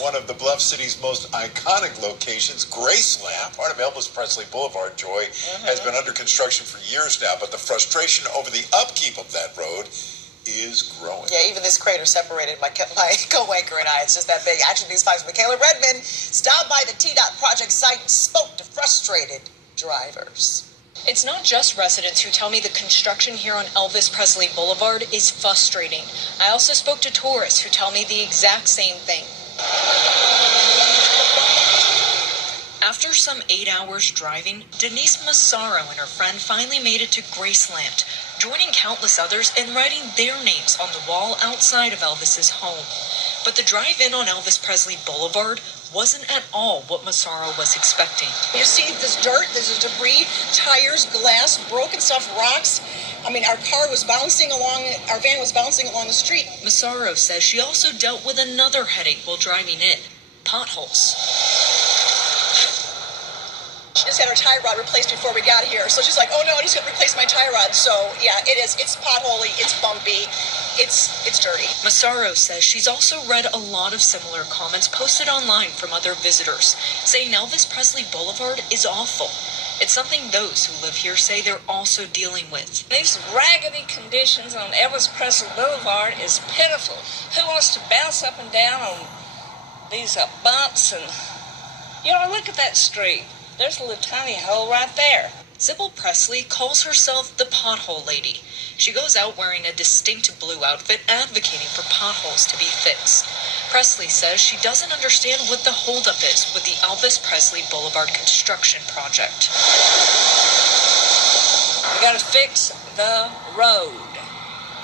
One of the Bluff City's most iconic locations, Graceland, part of Elvis Presley Boulevard, Joy, has been under construction for years now, but the frustration over the upkeep of that road is growing. Yeah, even this crater separated my co-anchor and I. It's just that big. Action News 5's Michaela Redmond stopped by the TDOT project site and spoke to frustrated drivers. It's not just residents who tell me the construction here on Elvis Presley Boulevard is frustrating. I also spoke to tourists who tell me the exact same thing. After some 8 hours driving, Denise Massaro and her friend finally made it to Graceland, joining countless others in writing their names on the wall outside of Elvis's home. But the drive-in on Elvis Presley Boulevard wasn't at all what Massaro was expecting. You see this dirt, there's debris, tires, glass, broken stuff, rocks. I mean, our van was bouncing along the street. Massaro says she also dealt with another headache while driving in: potholes. She just had her tie rod replaced before we got here. So she's like, oh no, I just got to replace my tie rod. So yeah, it's potholey, it's bumpy, it's dirty. Massaro says she's also read a lot of similar comments posted online from other visitors, saying Elvis Presley Boulevard is awful. It's something those who live here say they're also dealing with. These raggedy conditions on Elvis Presley Boulevard is pitiful. Who wants to bounce up and down on these bumps? And, look at that street. There's a little tiny hole right there. Sybil Presley calls herself the Pothole Lady. She goes out wearing a distinct blue outfit advocating for potholes to be fixed. Presley says she doesn't understand what the holdup is with the Elvis Presley Boulevard construction project. We got to fix the road.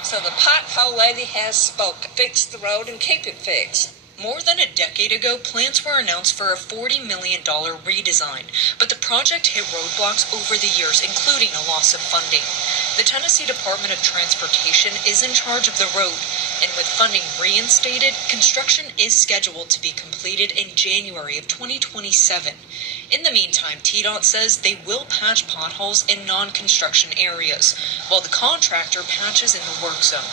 So the pothole lady has spoken. Fix the road and keep it fixed. More than a decade ago, plans were announced for a $40 million redesign, but the project hit roadblocks over the years, including a loss of funding. The Tennessee Department of Transportation is in charge of the road, and with funding reinstated, construction is scheduled to be completed in January of 2027. In the meantime, TDOT says they will patch potholes in non-construction areas, while the contractor patches in the work zone.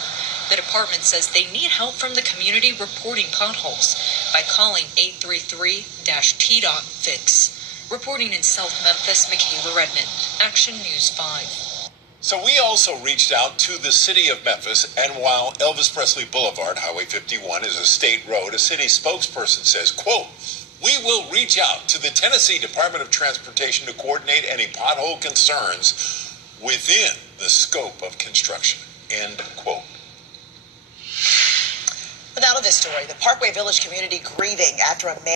The department says they need help from the community reporting potholes by calling 833-TDOT-FIX. Reporting in South Memphis, Michaela Redmond, Action News 5. So we also reached out to the city of Memphis, and while Elvis Presley Boulevard, Highway 51, is a state road, a city spokesperson says, quote, "We will reach out to the Tennessee Department of Transportation to coordinate any pothole concerns within the scope of construction," end quote. But now to this story. The Parkway Village community grieving after a man